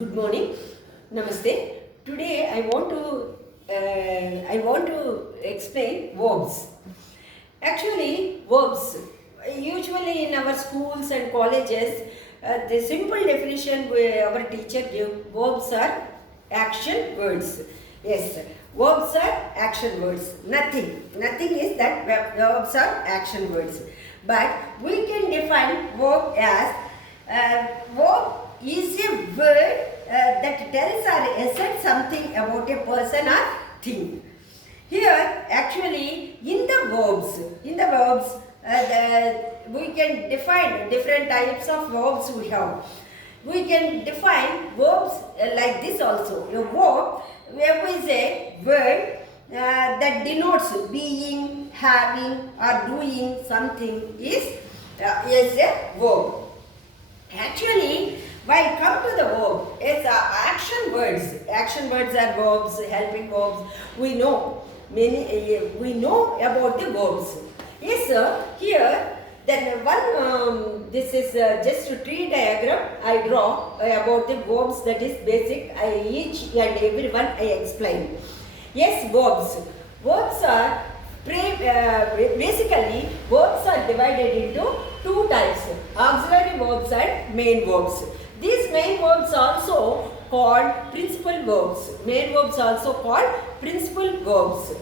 Good morning, Namaste. Today I want to explain verbs. Actually, verbs usually in our schools and colleges, the simple definition our teacher gave, verbs are action words. Yes, verbs are action words. Nothing is that verbs are action words. But we can define verb as verb is a word that tells or asserts something about a person or thing. Here, actually, in the verbs, we can define different types of verbs we have. We can define verbs like this also. A verb is a word that denotes being, having, or doing something is a verb. Actually, while come to the verb, it's action words. Action words are verbs, helping verbs. We know we know about the verbs. Yes, sir. Here, then this is just a tree diagram I draw about the verbs. That is basic. Each and every one I explain. Yes, verbs. Verbs are basically verbs are divided into two types: auxiliary verbs and main verbs. These main verbs also called principal verbs. Main verbs also called principal verbs.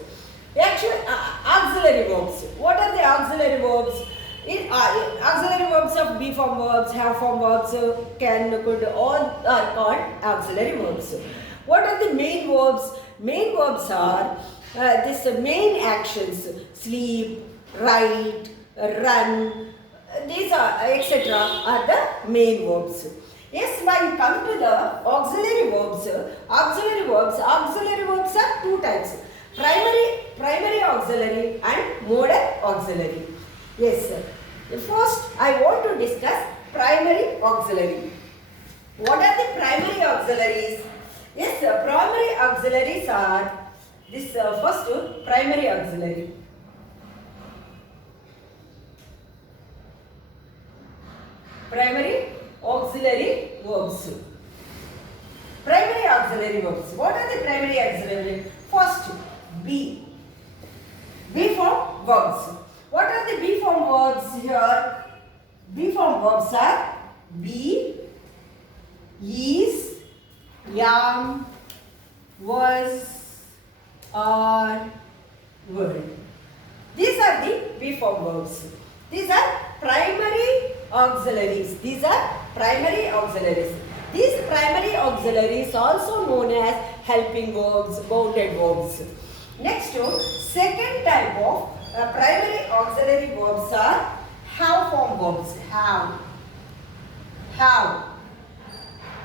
Actually, auxiliary verbs. What are the auxiliary verbs? Auxiliary verbs of be form verbs, have form verbs, can, could, all are called auxiliary verbs. What are the main verbs? Main verbs are this main actions: sleep, write, run. These are etc. are the main verbs. Yes, when you come to the auxiliary verbs are two types: primary auxiliary and modal auxiliary. Yes, sir. First, I want to discuss primary auxiliary. What are the primary auxiliaries? Yes, sir. Primary auxiliaries are this first primary auxiliary. Primary auxiliary verbs. Primary auxiliary verbs. What are the primary auxiliary? First, be. Be form verbs. What are the be form verbs here? Be form verbs are be, is, am, was, are, were. These are the be form verbs. These are primary auxiliaries. These primary auxiliaries also known as helping verbs, bounded verbs. Next, second type of primary auxiliary verbs are have form verbs. Have.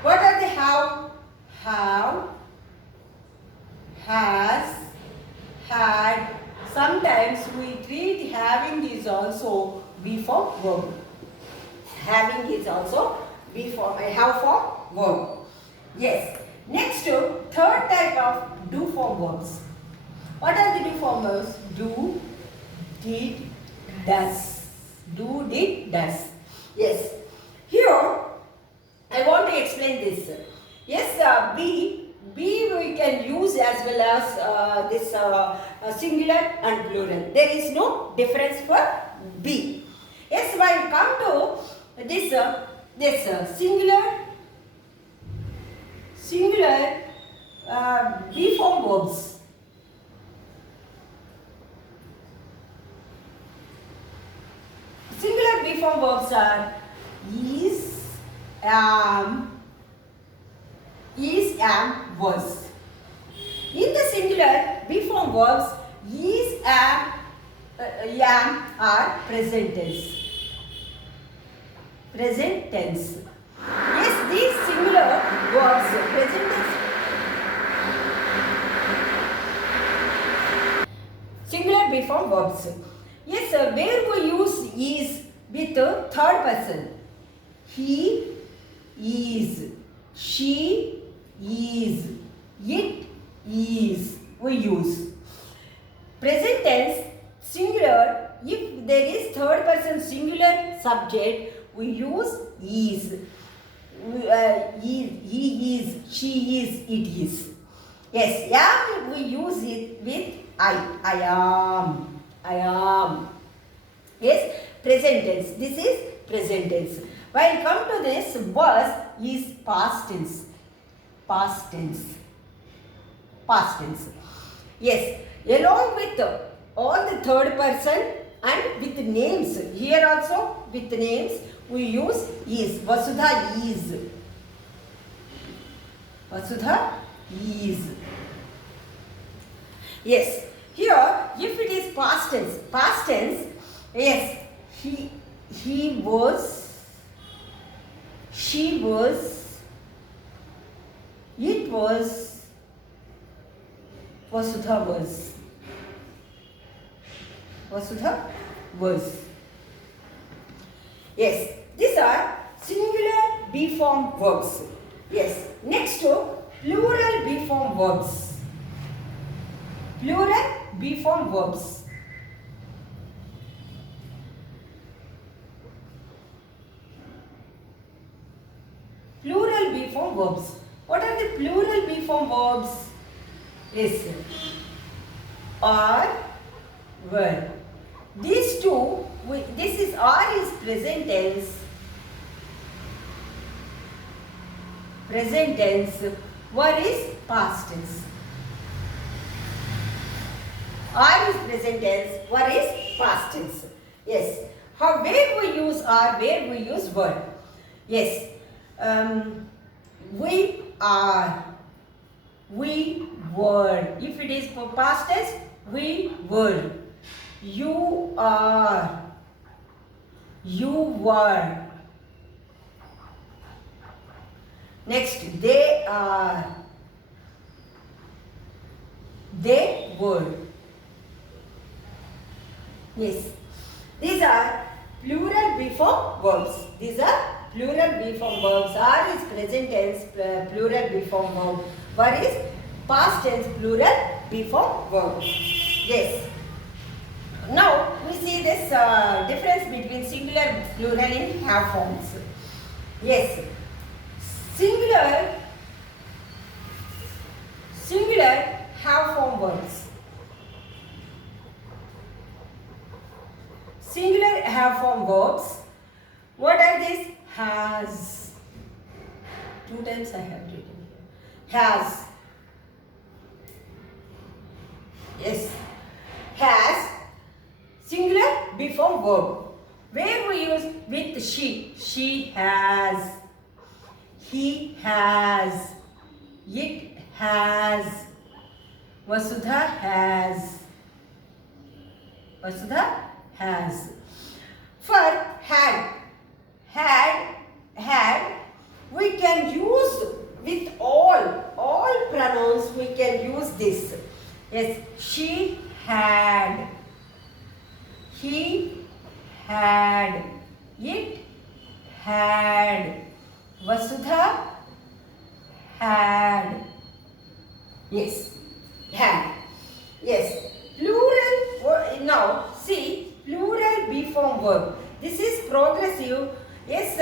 What are the have? Have, has, had. Sometimes we treat having is also be form verb. Having is also be form, have form verb. Yes. Next, third type of do form verbs. What are the do form verbs? Do, did, does. Do, did, does. Yes. Here, I want to explain this. Yes, be we can use as well as this singular and plural. There is no difference for be. Yes, when come to this singular be form verbs. Singular be form verbs are is, am, was. In the singular be form verbs, is, am are present tense. Present tense. Yes, these singular verbs, present tense. Singular be form verbs. Yes, where we use is with third person. He is, she is, it is, we use. Present tense, singular, if there is third person singular subject, we use is. he is, she is, it is. Yes, am we use it with I am. I am. Yes, present tense. This is present tense. While come to this, was is past tense. Past tense. Past tense. Yes, along with all the third person and with names. Here also with names we use is. Vasudha is. Vasudha is. Yes, here if it is past tense, yes, he was, she was, it was, Vasudha was. Vasudha was. Yes, these are singular be form verbs. Yes, next to plural be form verbs. Plural be form verbs. Plural be form verbs. What are the plural be form verbs? Yes, are, were. These two, this is are is present tense. Present tense. Were is past tense. Are is present tense. Were is past tense. Yes. How, where we use are, where we use were. Yes. We are. We were. If it is for past tense, we were. You are. You were. Next, they are. They were. Yes. These are plural be form verbs. These are plural be form verbs. Are is present tense, plural be form verb. Were is past tense, plural be form verb. Yes. Now we see this difference between singular, plural in have forms. Yes. Singular have form verbs. Singular have form verbs. What are these? Has. 2 times I have written here. Has. Yes. Has. Singular be form verb. Where we use with she. She has. He has. It has. Vasudha has. Vasudha has. For had, we can use with all pronouns we can use this. Yes, she had, he had, it had, Vasudha had. Yes, had. Yes, plural. Now see, plural be form verb. This is progressive. Yes,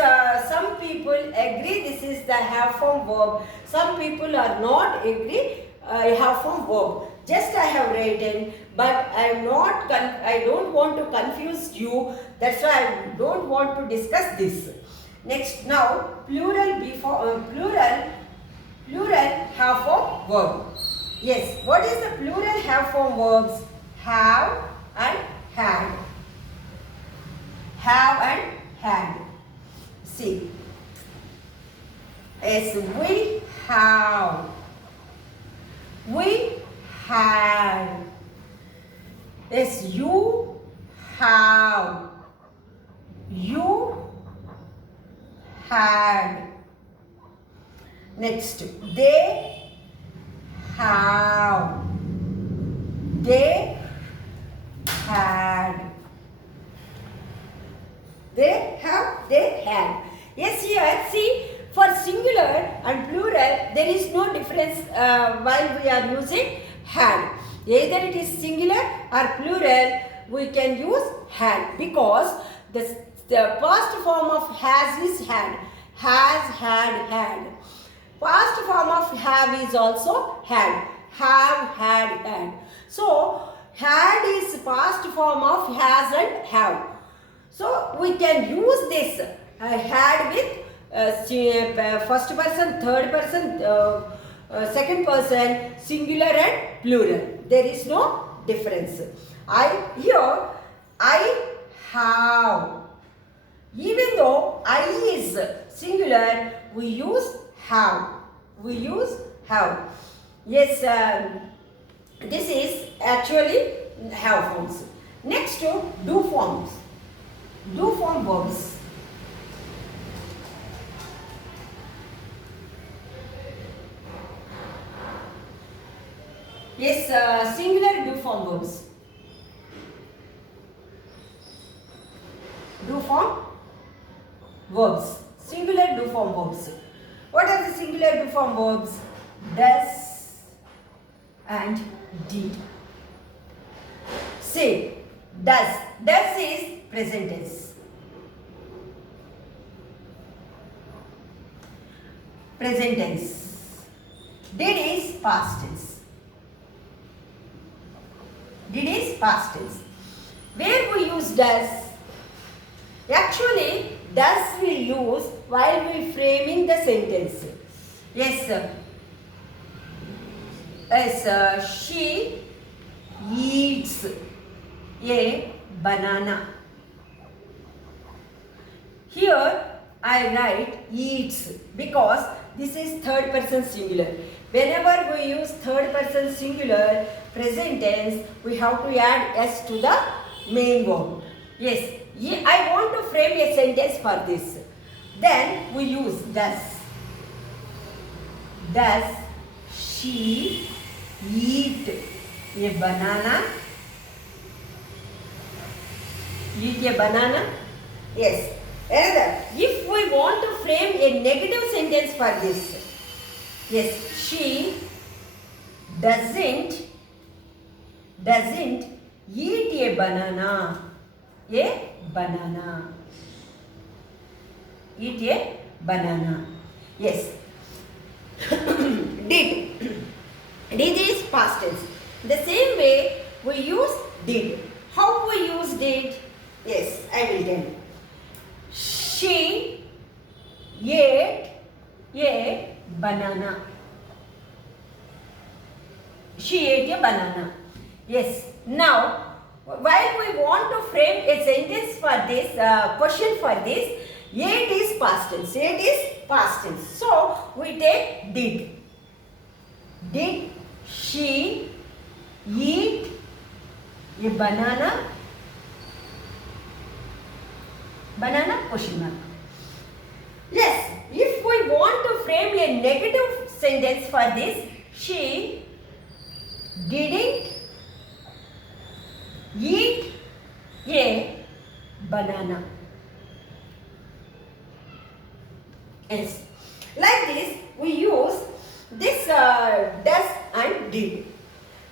some people agree this is the have form verb. Some people are not agree have form verb. Just I have written, but I am not. I don't want to confuse you. That's why I don't want to discuss this. Next, now plural be form plural have form verb. Yes, what is the plural have form verbs? Have and had. Have and had. See. Yes, we have. We had. Yes, you have. You had. Next, they have. They had. They have, they had. Yes, here, see, for singular and plural, there is no difference while we are using had. Either it is singular or plural, we can use had, because the past form of has is had. has, had. Past form of have is also had. Have, had. So, had is past form of has and have. So, we can use this had with first person, third person, second person, singular and plural. There is no difference. Here, I have. Even though I is singular, we use have. Yes, this is actually have forms. Next to do forms. Do form verbs. Yes, singular do form verbs. Do form verbs. Singular do form verbs. What are the singular do form verbs? Does and did. Say, does. Does is present tense. Present tense. Did is past tense. Did is past tense. Where we use does? Actually, does we use while we framing the sentence. Yes, sir. Yes, she eats a banana. Here I write eats because this is third person singular. Whenever we use third person singular present tense, we have to add s to the main verb. Yes, I want to frame a sentence for this. Then we use does. Does she eat a banana? Eat a banana? Yes. Another, if we want to frame a negative sentence for this, yes, she doesn't eat a banana. A banana. Eat a banana. Yes. Did. Did is past tense. The same way we use did. How we use did? Yes, I will tell you. She ate a banana. She ate a banana. Yes. Now, while we want to frame a sentence for this, question for this, ate is past tense. Ate is past tense. So, we take did. Did she eat a banana? Banana question mark. Yes, if we want to frame a negative sentence for this, she didn't eat a banana. Yes. Like this, we use this does and did.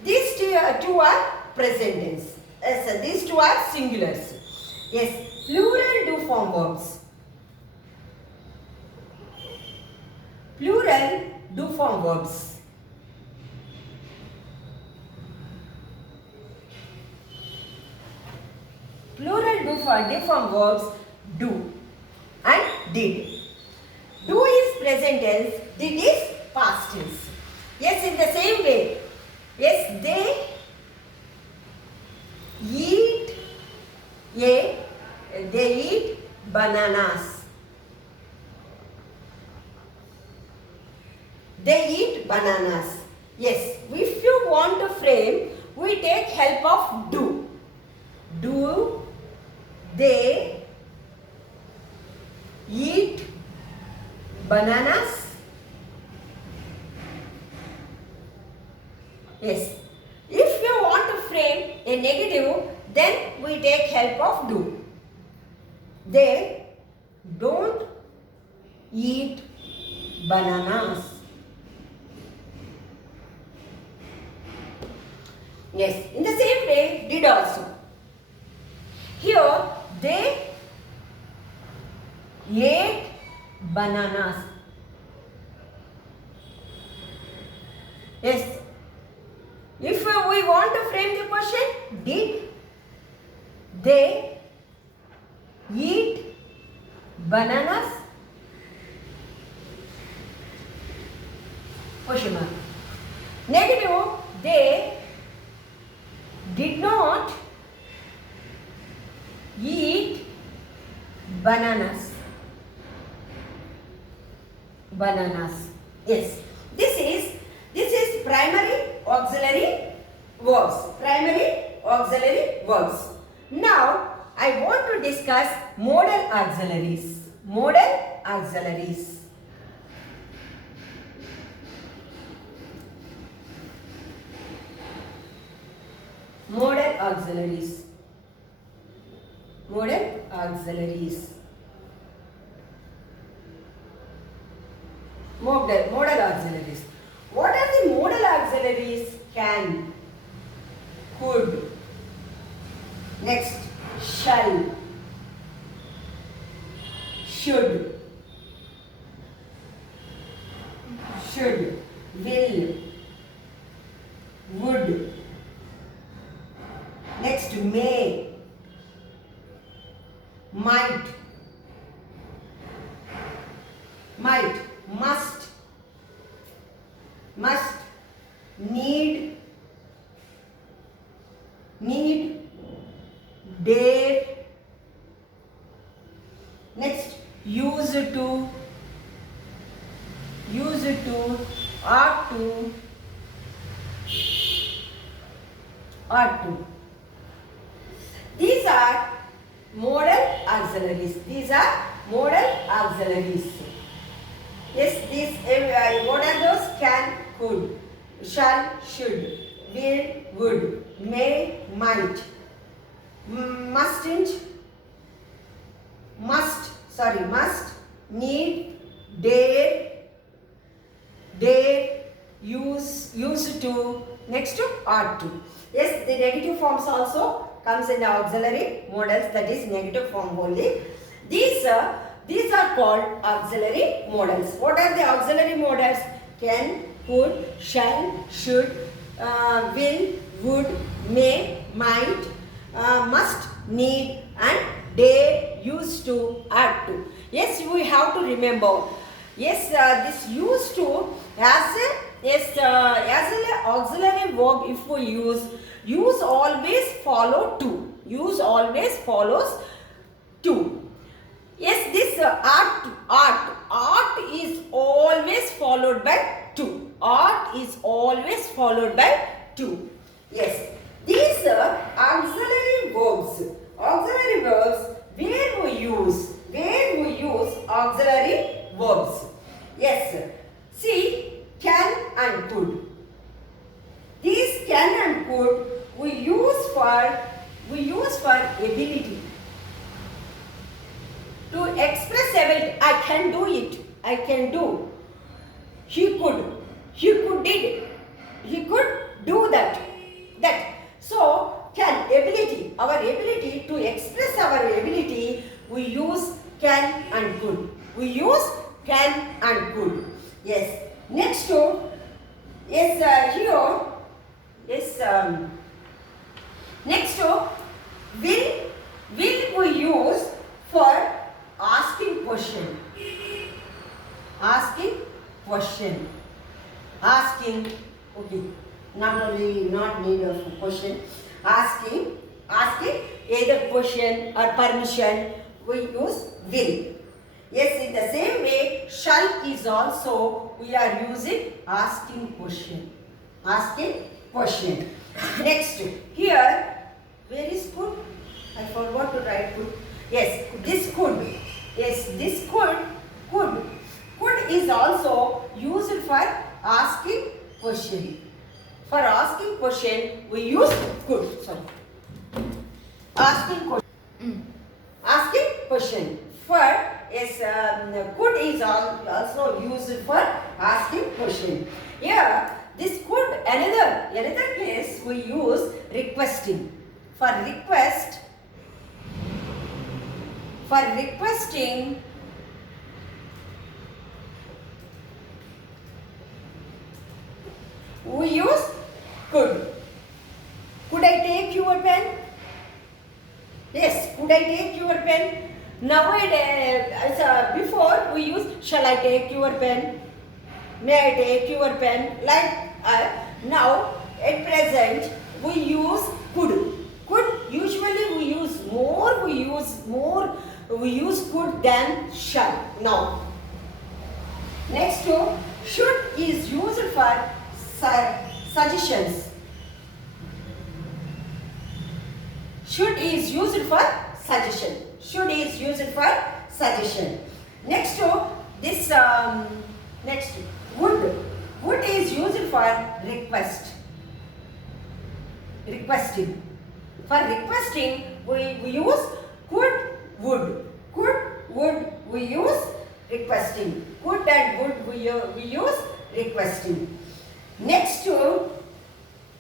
These two are present tense. Yes, these two are singulars. Yes. Plural do form verbs. Plural do form verbs. Plural do form verbs do and did. Do is present tense, did is past tense. Yes, in the same way. Yes, they eat bananas. They eat bananas. Yes, if you want to frame, we take help of do. Do they eat bananas? Yes. If you want to frame a negative, then we take help of do. They don't eat bananas. Yes. In the same way, did also. Here, they ate bananas. Yes. If we want to frame the question, did they eat bananas? Question mark. Negative, they did not eat bananas. Bananas. Yes. This is primary auxiliary verbs. Primary auxiliary verbs. Now I want to discuss modal auxiliaries. Modal auxiliaries. Modal auxiliaries. Modal auxiliaries. Modal auxiliaries. What are the modal auxiliaries? Can, could, next shall, should, will, would, next may, might, must, need, dare, next used to, ought to, These are modal auxiliaries. Yes, these what are those? Can, could, shall, should, will, would, may, might, mustn't, must, need, dare, used to, next to, ought to. Yes, the negative forms also comes in the auxiliary modals, that is negative form only. These are called auxiliary modals. What are the auxiliary modals? Can, could, shall, should, will, would, may, might, must, need, and dare, used to, ought to. Yes, we have to remember. Yes, this used to as an auxiliary verb, if we use always follow to. Use always follows to. Yes, this ought is always followed by to. Ought is always followed by to. Yes, these are auxiliary verbs. Auxiliary verbs where we use auxiliary verbs. Yes, see, can and could. These can and could we use for ability. To express ability, I can do it. I can do. He could do that. So can, ability, our ability to express our ability, we use can and could. Yes. Next to next to will we use for asking question. Okay, not need of question. Asking either question or permission, we use will. Yes, in the same way, shall is also we are using asking question. Next, here, where is could? I forgot to write could. Yes, this could. Could is also used for asking question. For asking question, we use could. Sorry. Asking question. For could is also used for asking question. Here, this could, another place we use requesting. For requesting, we use could. Could I take your pen? Yes, could I take your pen? Nowadays, before we use shall I take your pen? May I take your pen? Like now, at present, we use could. Could, usually we use more, we use could than shall. Now, next to should is used for suggestions. Should is used for suggestion. Should is used for suggestion. Next to this, next would. Would is used for request. Requesting. For requesting, we use could, would. Could, would, we use requesting. Could and would we use requesting. Next to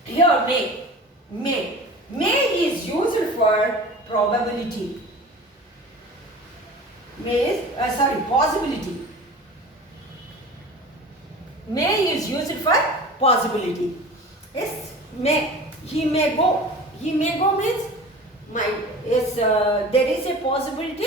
here may. May. May is used for probability. May is, possibility. May is used for possibility. Yes, may. He may go. He may go means there is a possibility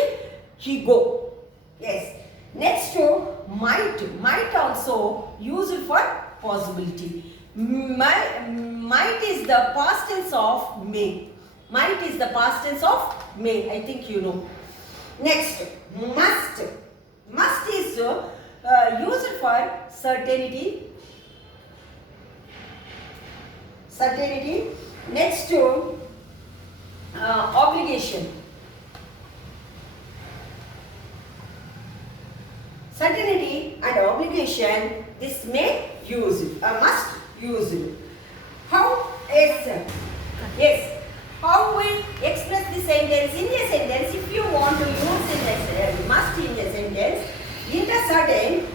he go. Yes. Next to might. Might also used for possibility. Might is the past tense of may. Might is the past tense of may. I think you know. Next, must. Must is used for certainty. Certainty. Next to obligation. Certainty and obligation. This may use it. Must use it. How is yes? How we express the sentence in a sentence? If you want to use in a must in a sentence, in the certain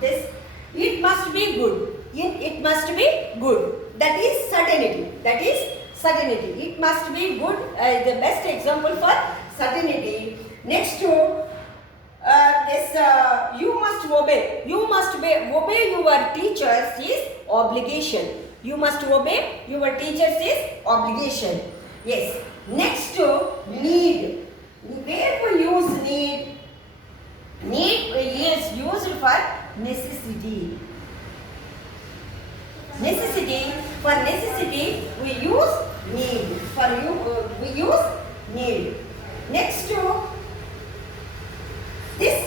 this it must be good. It must be good. That is certainty. That is certainty. It must be good. The best example for certainty. Next to this, you must obey. You must obey your teachers is obligation. You must obey your teachers is obligation. Yes. Next to need. Where we use need? Need is used for necessity. Necessity. For necessity we use need. For you we use need. Next to this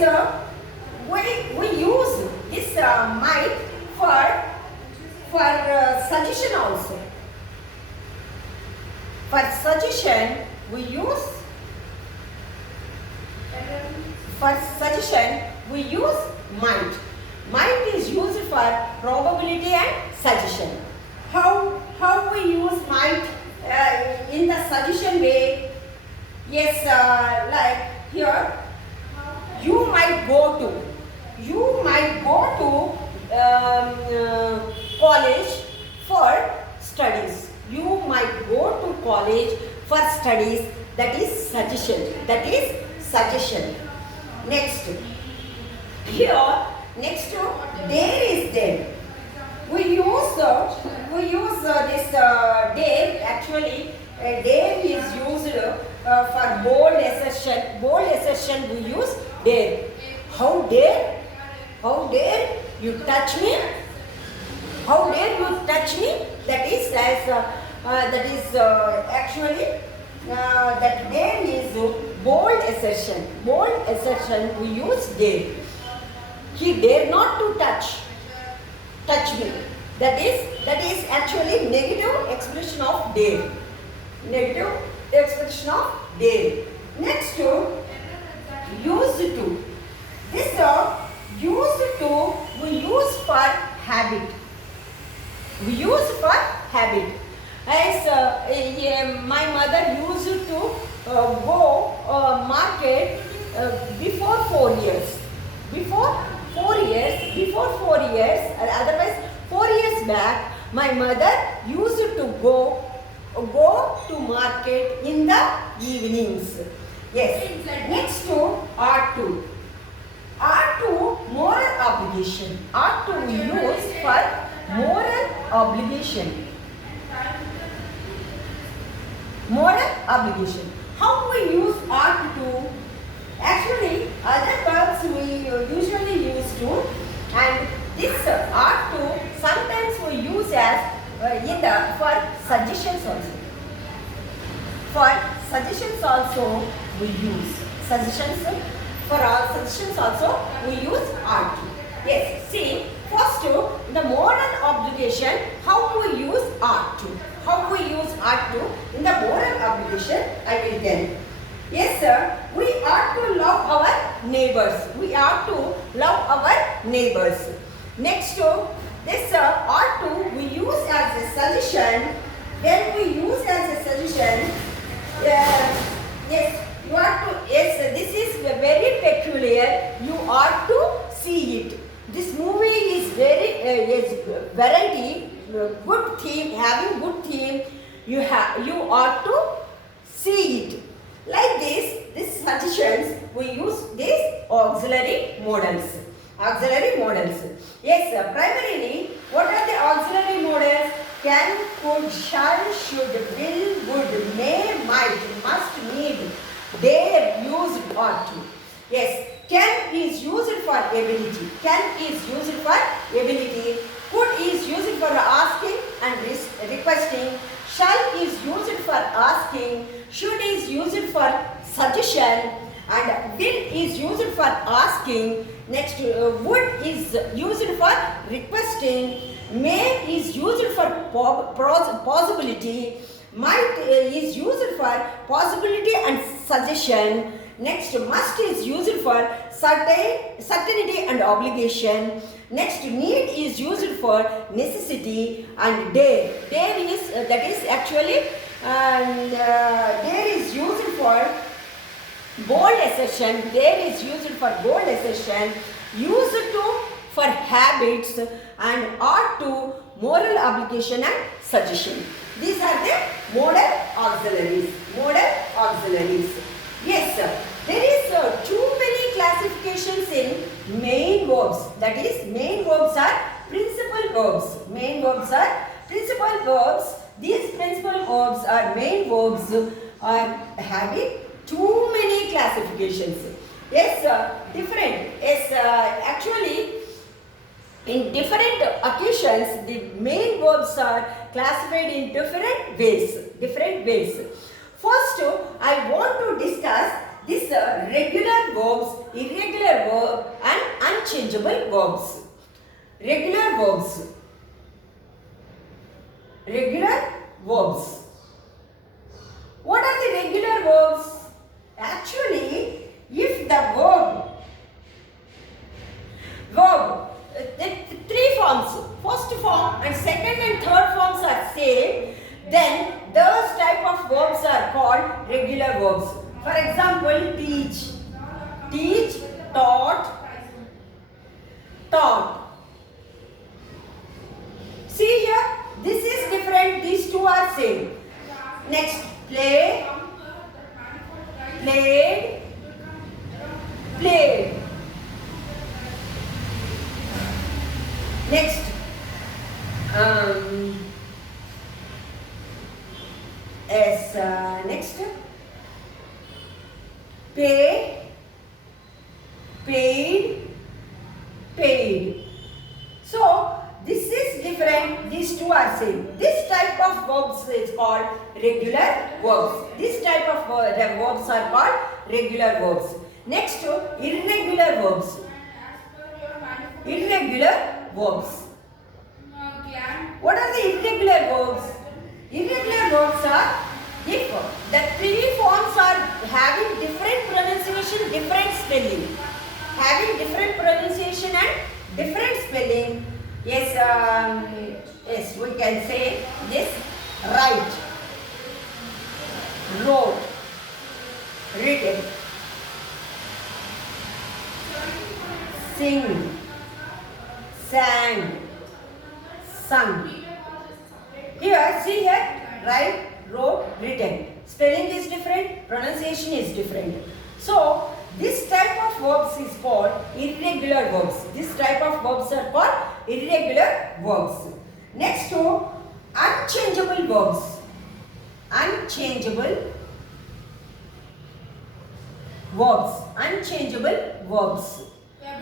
we use this might for suggestion also. For suggestion we use might. Might is used for probability and suggestion. How we use might in the suggestion way? Yes, like here. You might go to college for studies. You might go to college for studies. That is suggestion. That is suggestion. Next, here, next to there is there. We use this there. Actually, there is used for bold assertion. Bold assertion we use dare. How dare? How dare you touch me? How dare you touch me? That is actually that dare is bold assertion. Bold assertion we use dare. He dare not to touch me. That is actually negative expression of dare. Negative expression of dare. Next to used to. This used to we use for habit. We use for habit. As my mother used to go market before 4 years. Before 4 years, otherwise 4 years back, my mother used to go to market in the evenings. Yes. Next to R2. R2 moral obligation. R2 we use for moral obligation. Moral obligation. How we use ought to? Actually, other verbs we usually use to, and this ought to sometimes we use as for suggestions also. For suggestions also we use suggestions. For all suggestions also we use ought to. Yes, see, first the moral obligation, how we use ought to. How we use ought to in the moral obligation, I will tell. Yes, sir, we ought to love our neighbors. We ought to love our neighbors. Next, this ought to we use as a suggestion. When we use as a suggestion, yes, you ought to, yes, this is very peculiar. You ought to see it. This movie is very variety, good theme, having good theme. You ought to see it. Like these suggestions, we use these auxiliary modals. Auxiliary modals. Yes, primarily, what are the auxiliary modals? Can, could, shall, should, will, would, may, might, must, need, dare, use, ought to. Yes, can is used for ability. Can is used for ability. Could is used for asking and requesting. Shall is used for asking. Should is used for suggestion. And will is used for asking. Next, would is used for requesting. May is used for possibility. Might is used for possibility and suggestion. Next, must is used for certainty and obligation. Next, need is used for necessity, and dare. Dare is that is actually dare is used for bold assertion. Dare is used for bold assertion. Used to for habits, and ought to moral obligation and suggestion. These are the modal auxiliaries. Modal auxiliaries. Yes, sir. There is too many classifications in main verbs. That is, main verbs are principal verbs. Main verbs are principal verbs. These principal verbs are main verbs are having too many classifications. Yes, different. Yes, actually, in different occasions, the main verbs are classified in different ways. Different ways. First, I want to discuss this regular verbs, irregular verb, and unchangeable verbs. Regular verbs. Regular verbs. What are the regular verbs? Actually, if the the three forms, first form and second and third forms are same, then those type of verbs are called regular verbs. For example, teach. Teach, taught, taught. See here, this is different, these two are same. Next, play, played, played. Next, next, pay, paid, paid. So this is different, these two are same. This type of verbs is called regular verbs. This type of verbs are called regular verbs. Next, irregular verbs. Irregular verbs. What are the irregular verbs? Irregular verbs are if the three forms are having different pronunciation, different spelling. Having different pronunciation and different spelling. Yes, yes, we can say this: write, wrote, written, sing, sang, sung. Here, see here, write, wrote, written. Spelling is different, pronunciation is different. So, this type of verbs is called irregular verbs. This type of verbs are called irregular verbs. Next to unchangeable verbs. Unchangeable verbs. Unchangeable verbs.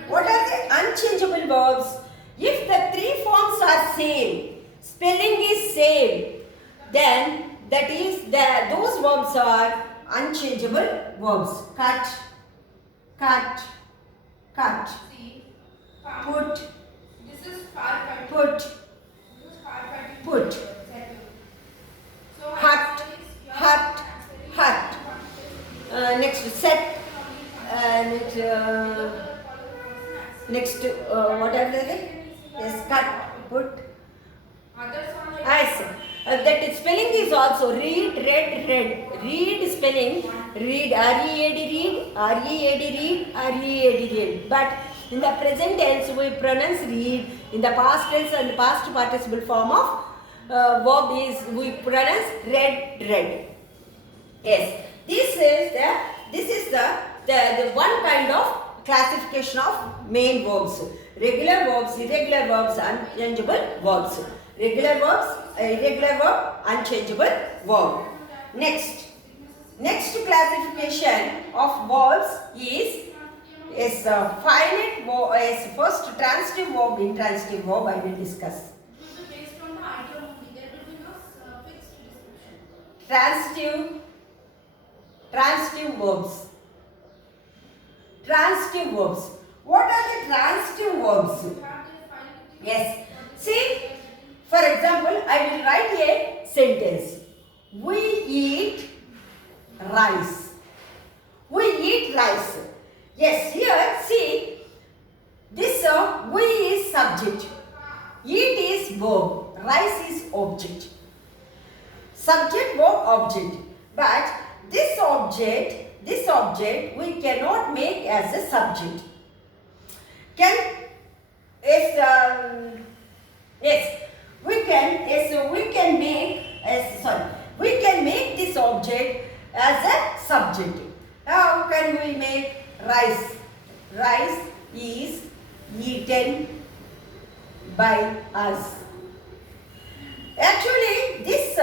What are the unchangeable verbs? If the three forms are same, spelling is same, then that is those verbs are unchangeable verbs. Cut, cut, cut. Put, put, put. Hut, hut, hut. Next set. Next what are they? Yes, cut, put. Yes. That spelling is also read, read, read. Read spelling, read, R-E-A-D, read, R-E-A-D, read, R-E-A-D, read. But in the present tense we pronounce read. In the past tense and past participle form of verb is we pronounce read, read. Yes, this is the one kind of classification of main verbs. Regular verbs, irregular verbs, unchangeable verbs. Regular verbs, irregular verb, unchangeable verb. Next classification of verbs is finite verb, is first transitive verb, intransitive verb I will discuss. Transitive verbs. Transitive verbs. What are the transitive verbs? Yes. See, for example, I will write a sentence. We eat rice. We eat rice. Yes, here see, this we is subject. Eat is verb. Rice is object. Subject, verb, object. But this object we cannot make as a subject. We can make this object as a subject. How can we make rice? Rice is eaten by us. Actually, this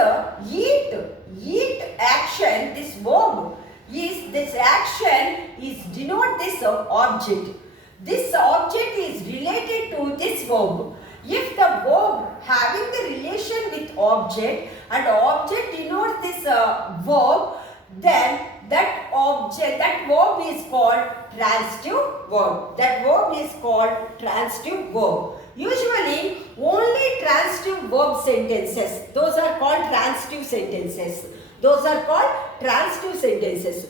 eat action, this verb is this action is denote this object. This object is related to this verb. If the verb having the relation with object and object denotes this verb, then that verb is called transitive verb. That verb is called transitive verb. Usually, only transitive verb sentences, those are called transitive sentences. Those are called transitive sentences.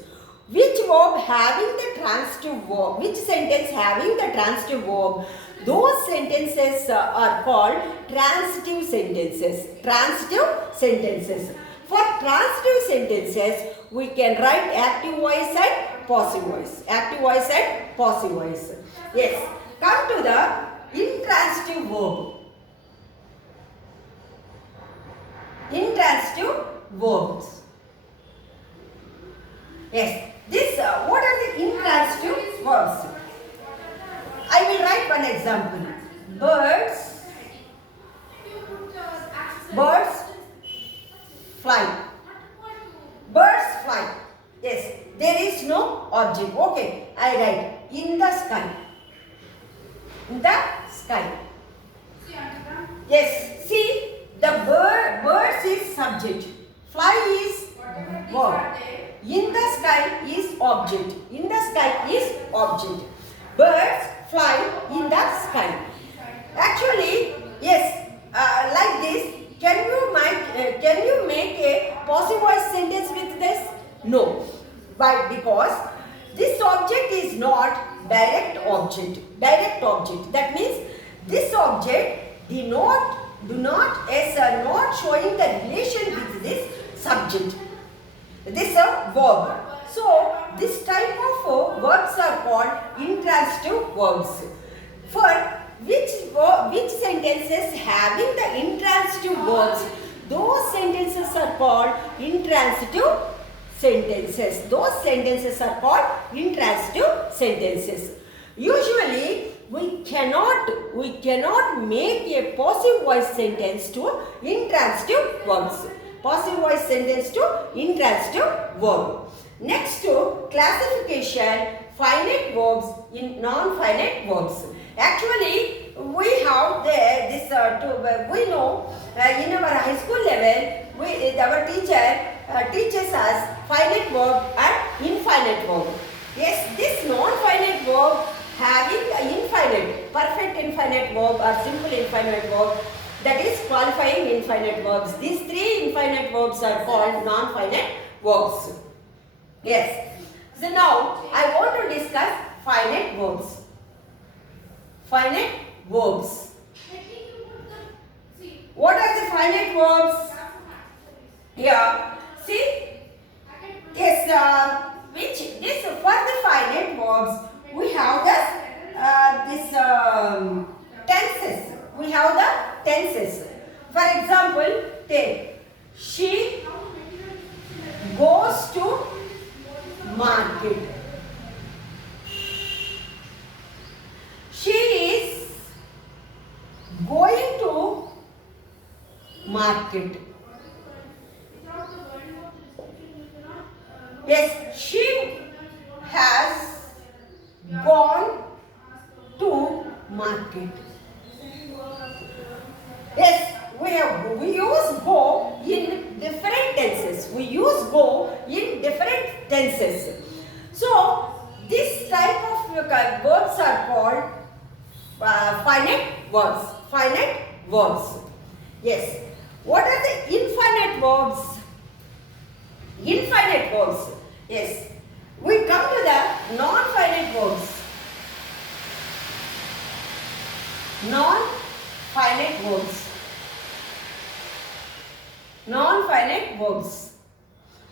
Which verb having the transitive verb, which sentence having the transitive verb, those sentences are called transitive sentences. Transitive sentences. For transitive sentences, we can write active voice and passive voice. Active voice and passive voice. Yes. Come to the intransitive verb. Intransitive verbs. Yes. This what are the intransitive verbs? I will write one example. Birds fly. Birds fly. Yes, there is no object. Okay, I write in the sky. In the sky. Yes, see the birds is subject. Fly is verb. In the sky is object. In the sky is object. Birds fly in the sky. Actually, yes, like this. Can you make a passive voice sentence with this? No. Why? Because this object is not direct object. Direct object. That means this object is not showing the relation with this subject. This is a verb. So, this type of verbs are called intransitive verbs. For which sentences having the intransitive verbs, those sentences are called intransitive sentences. Those sentences are called intransitive sentences. Usually, we cannot make a passive voice sentence to intransitive verbs. Passive voice sentence to intransitive verb. Next to classification, finite verbs in non-finite verbs. Actually, we have we know in our high school level, our teacher teaches us finite verb and infinite verb. Yes, this non-finite verb having infinite, perfect infinite verb or simple infinite verb, that is qualifying infinite verbs. These three infinite verbs are called non-finite verbs. Yes. So now I want to discuss finite verbs. Finite verbs. What are the finite verbs? Here, see. Yes. This for the finite verbs we have tenses. We have the tenses. For example, take she goes to market. She is going to market. Yes, she has gone to market. Yes, we use go in different tenses. We use go in different tenses. So this type of verbs are called finite verbs. Finite verbs. Yes. What are the infinite verbs? Infinite verbs. Yes. We come to the non-finite verbs. Non-finite verbs. Non-finite verbs.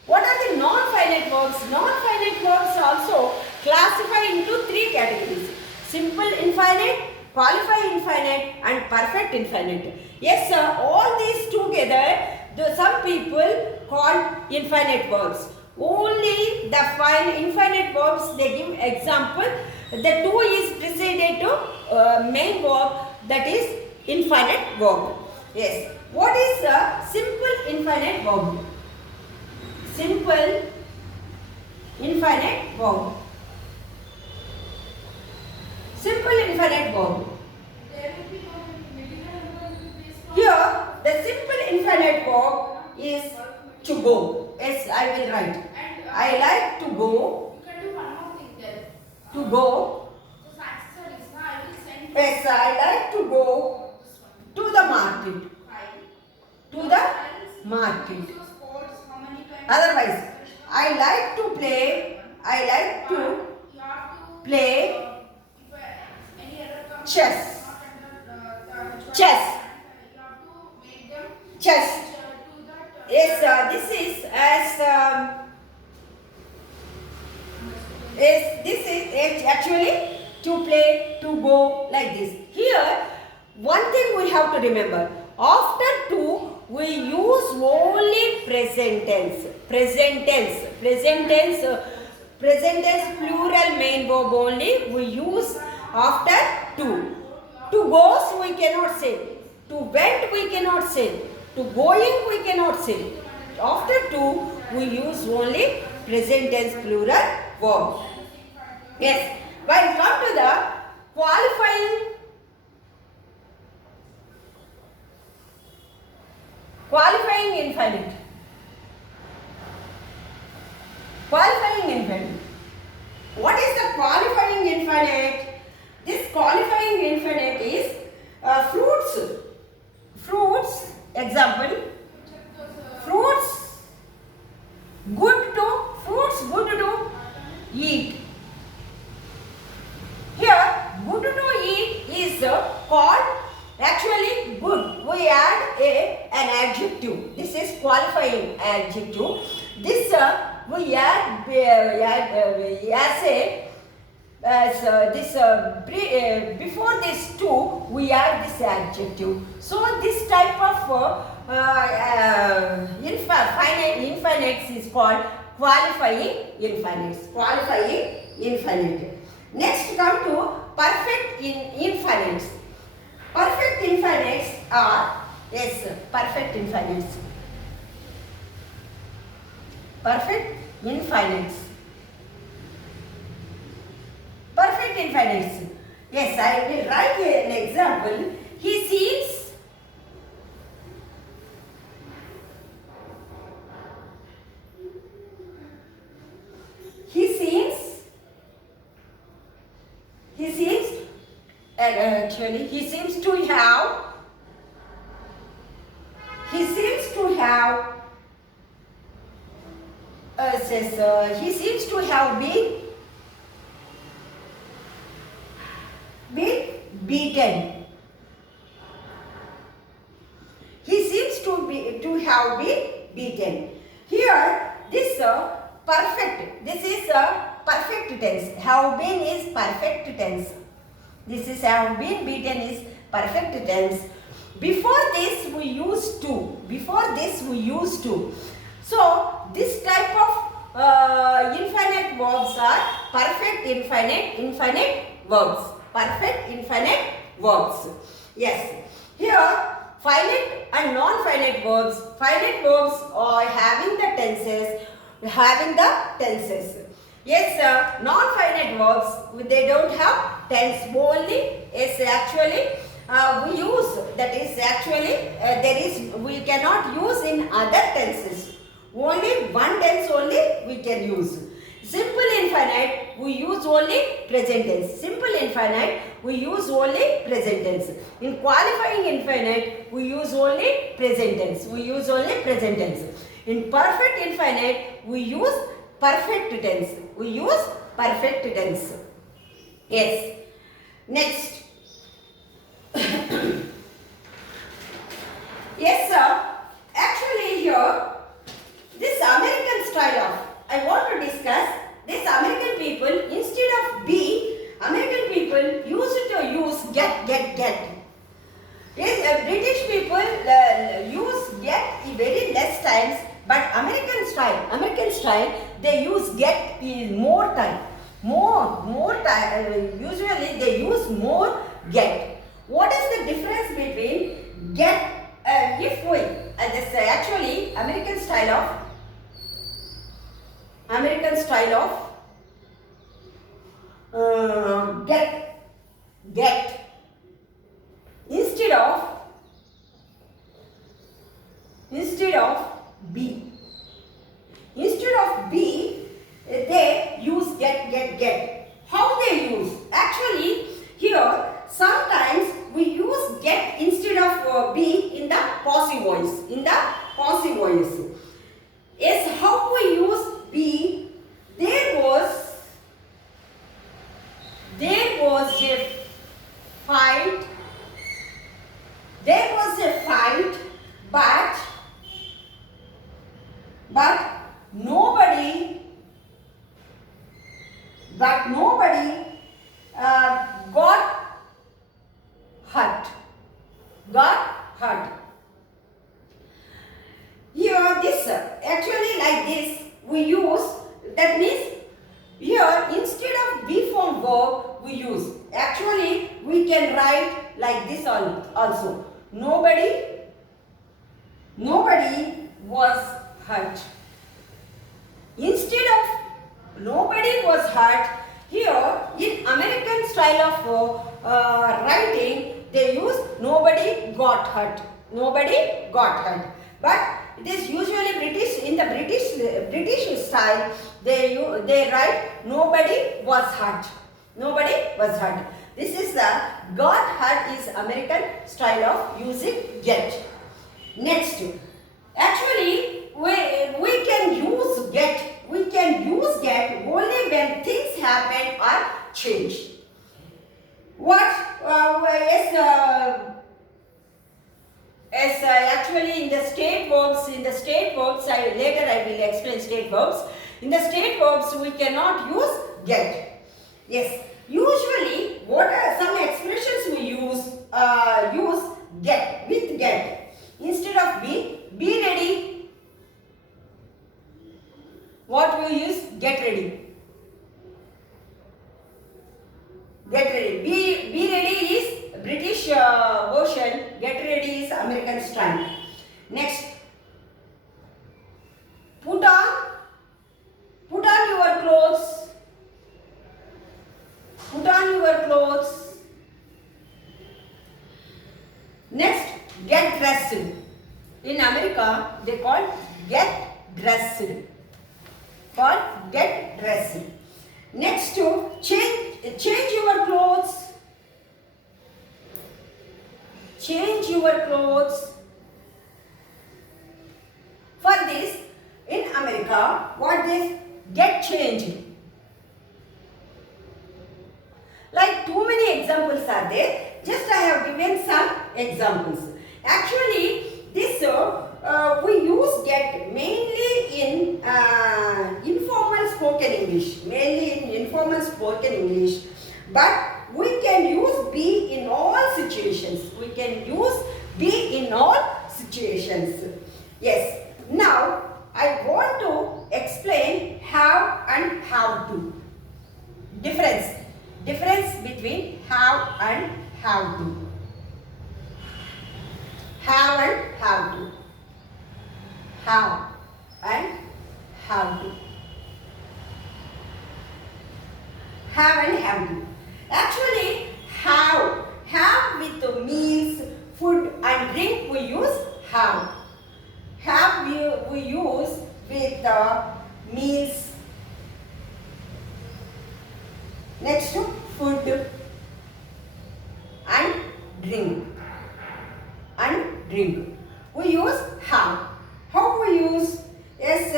What are the non-finite verbs? Non-finite verbs also classify into three categories: simple infinite, qualified infinite, and perfect infinite. Yes, sir. All these together, some people call infinite verbs. Only the infinite verbs they give example. The two is preceded to main verb, that is infinite verb. Yes. What is a simple infinite verb? Simple infinite verb. Simple infinite verb. Here, the simple infinite verb is to go. Yes, I will write. I like to go. To go. Yes, I like to go to the market. To the market. Otherwise, I like to play. I like to play chess. Chess. Chess. Yes, this is actually to play, to go, like this. Here, one thing we have to remember. After to, we use only present tense. Present tense. Present tense. Present tense plural main verb only we use after to. To goes we cannot say. To went we cannot say. To going we cannot say. After to, we use only present tense plural verb. Yes. While come to the qualifying infinite. Qualifying infinite. What is the qualifying infinite? This qualifying infinite is fruits. Fruits, example, fruits good to eat. Here, good to eat is called actually good. We add an adjective. This is qualifying adjective. This we add before this to we add this adjective. So this type of infinites is called qualifying infinites. Qualifying infinite. Next come to perfect infinites. Perfect infinites are, yes, perfect infinites. Perfect infinites. Perfect infinites. Yes, I will write an example. He seems he seems to have he seems to have he seems to have been beaten. He seems to have been beaten. Here this perfect, this is perfect tense. Have been is perfect tense. This is have been beaten is perfect tense. Before this we use to. Before this we use to. So this type of infinite verbs are perfect infinite verbs. Perfect infinite verbs. Yes. Here finite and non-finite verbs. Finite verbs are having the tenses. Yes, non-finite verbs, they don't have tense. Only, yes, actually we use, that is actually we cannot use in other tenses. Only one tense only we can use. Simple infinite, we use only present tense. Simple infinite, we use only present tense. In qualifying infinite, we use only present tense. In perfect infinite, we use perfect tense. Yes. Next. Yes, sir. Actually here, this American style of, I want to discuss this American people, instead of be, American people used to use get. Yes, British people use get very less times, but American style, they use get in more time. Usually they use more get. What is the difference between get? If we, this actually American style of get instead of be. Instead of be, they use get. How they use? Actually, here sometimes we use get instead of be in the passive voice. Yes, how we use be? There was a fight. But nobody got hurt. Here this actually like this we use, that means here instead of be form verb we use. Actually we can write like this also. Nobody was hurt. Instead of nobody was hurt, here in American style of writing they use nobody got hurt. But it is usually British, in the British style they write nobody was hurt. This is the got hurt is American style of using get. Next, actually we can use get only when things happen or change. Actually in the state verbs, later I will explain state verbs. In the state verbs we cannot use get. Yes, usually what are some expressions we use? Use get, with get. Instead of be ready. What we use? Get ready. Get ready. Be ready is British version. Get ready is American style. Next, put on your clothes. Put on your clothes. Next, get dressed. In America, they call get dressed. Called get dressed. Next to change your clothes. Change your clothes. For this, in America, what is get changed? Like too many examples are there. Just I have given some examples. Actually, this we use get mainly in informal spoken English. Mainly in informal spoken English. But we can use be in all situations. We can use be in all situations. Yes. Now, I want to explain have and have to. Difference between have and have to. Have and have to. Have and have to. Have and have to. Actually, have with the meals, food and drink we use have. Have we use with the meals. Next to food and drink. We use have. How we use is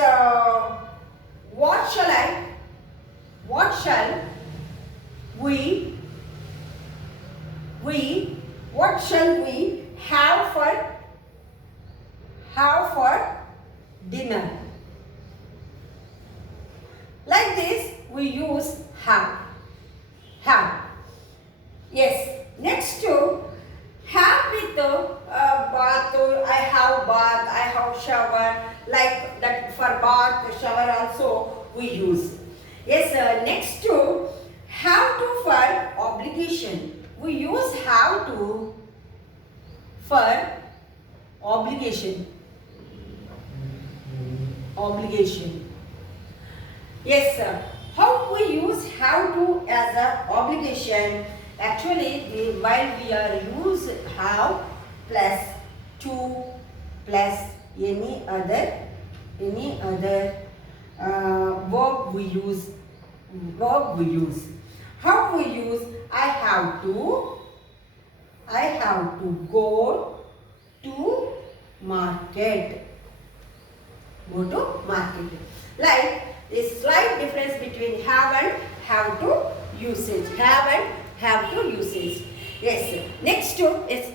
what shall we have for dinner? Like this we use have. Yes. Next to have with the bath. I have bath. I have shower. Like that for bath, shower also we use. Yes. Next to have to for obligation. We use have to for obligation. Yes, sir. How we use have to as a obligation? Actually, while we are use have plus to plus any other verb we use. How we use I have to go to market. Like a slight difference between have and have to usage. Have and have to usage. Yes. Next to is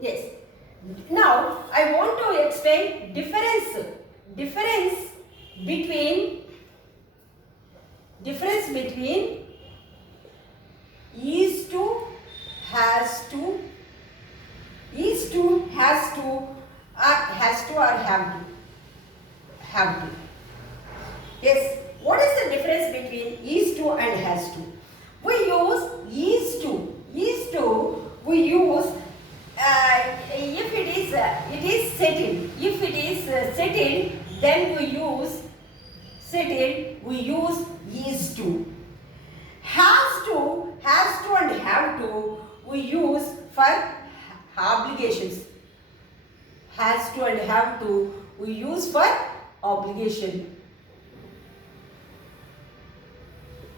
yes. Now I want to explain difference between is to, has to, or have to. Yes. What is the difference between is to and has to? We use is to. We use if it is settled. If it is settled, then we use settled. We use is to. Has to and have to we use for obligations. Has to and have to we use for obligation.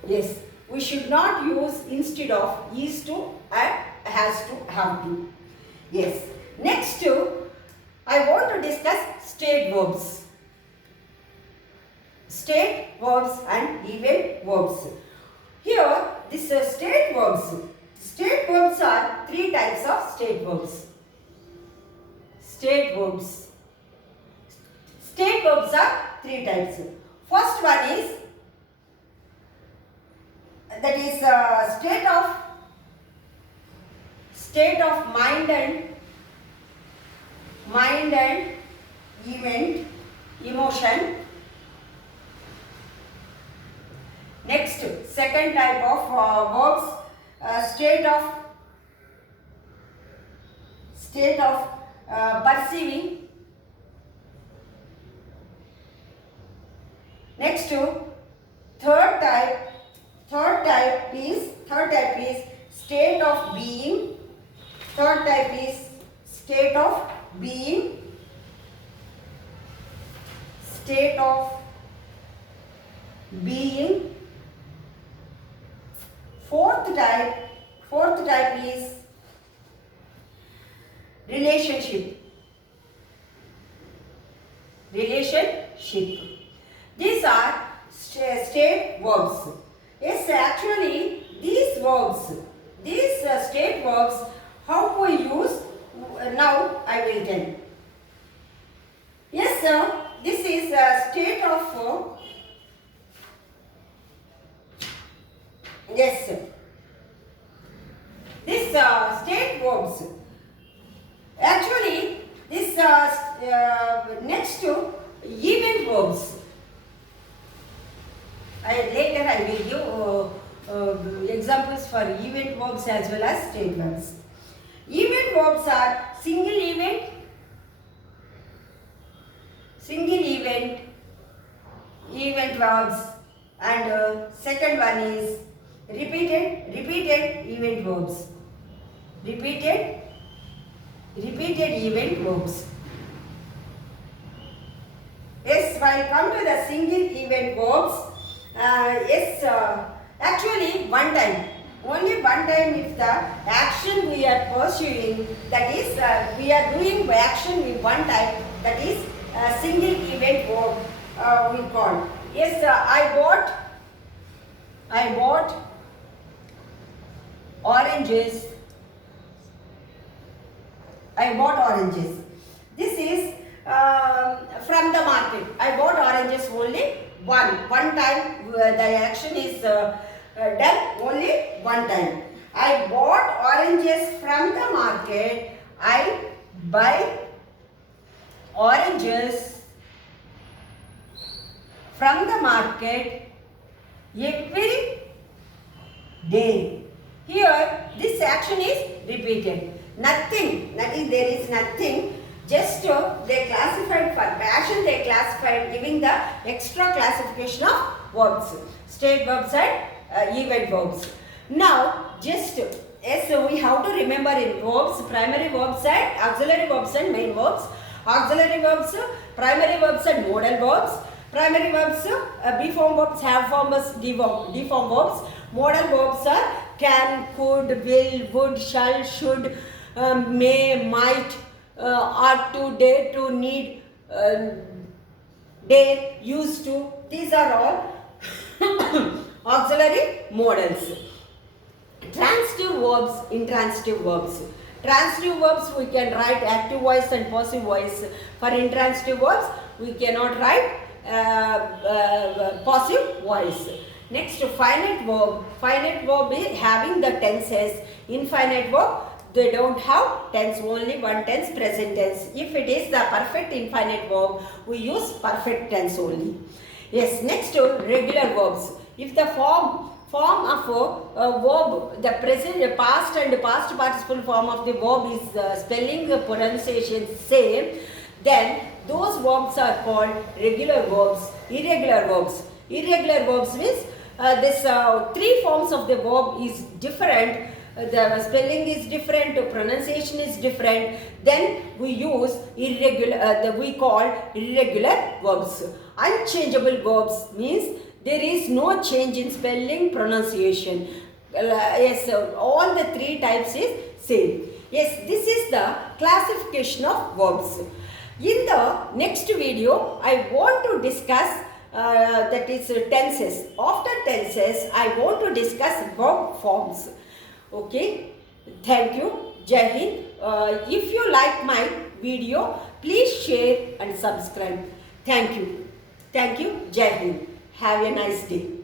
Yes, we should not use instead of is to and has to, have to. Yes. Next I want to discuss state verbs. State verbs and event verbs. Here, this state verbs. State verbs are three types of state verbs. State verbs are three types. First one is that is state of mind and event, emotion. Next, second type of verbs, state of perceiving. Next, third type is state of being. Third type is state of being. State of being. Fourth type is relationship. These are state verbs. Yes, actually these state verbs, how we use, now I will tell. Yes, sir, this is a state of yes, sir. This state verbs. Actually, this next to event verbs. Later I will give examples for event verbs as well as state verbs. Event verbs are single event, event verbs, and second one is repeated event verbs. Repeated event verbs. Yes, while come to the single event verbs, actually one time, only one time if the action we are pursuing, that is we are doing action with one time, that is single event verb we call. Yes, I bought oranges. This is from the market. I bought oranges only one time. The action is done only one time. I bought oranges from the market. I buy oranges from the market every day. Here this action is repeated. Nothing, there is nothing. Just they classified for passion, they classified giving the extra classification of verbs, state verbs and event verbs. Now, just yes, we have to remember in verbs, primary verbs and auxiliary verbs and main verbs. Auxiliary verbs, primary verbs and modal verbs. Primary verbs, be form verbs, have form verbs, de form verbs. Modal verbs are can, could, will, would, shall, should, may, might, ought to, dare to, need, dare, used to. These are all auxiliary modals. Transitive verbs, intransitive verbs. Transitive verbs we can write active voice and passive voice. For intransitive verbs we cannot write passive voice. Next, finite verb. Finite verb is having the tenses. Infinite verb, they don't have tense, only one tense, present tense. If it is the perfect infinite verb, we use perfect tense only. Yes, next regular verbs. If the form of a verb, the present, past and past participle form of the verb is spelling, pronunciation same, then those verbs are called regular verbs. Irregular verbs. Irregular verbs means this three forms of the verb is different. The spelling is different, the pronunciation is different. Then we use irregular, we call irregular verbs. Unchangeable verbs means there is no change in spelling, pronunciation. Yes, all the three types is same. Yes, this is the classification of verbs. In the next video, I want to discuss that is tenses. After tenses, I want to discuss verb forms. Okay, thank you. Jai Hind. If you like my video, please share and subscribe. Thank you. Thank you. Jai Hind. Have a nice day.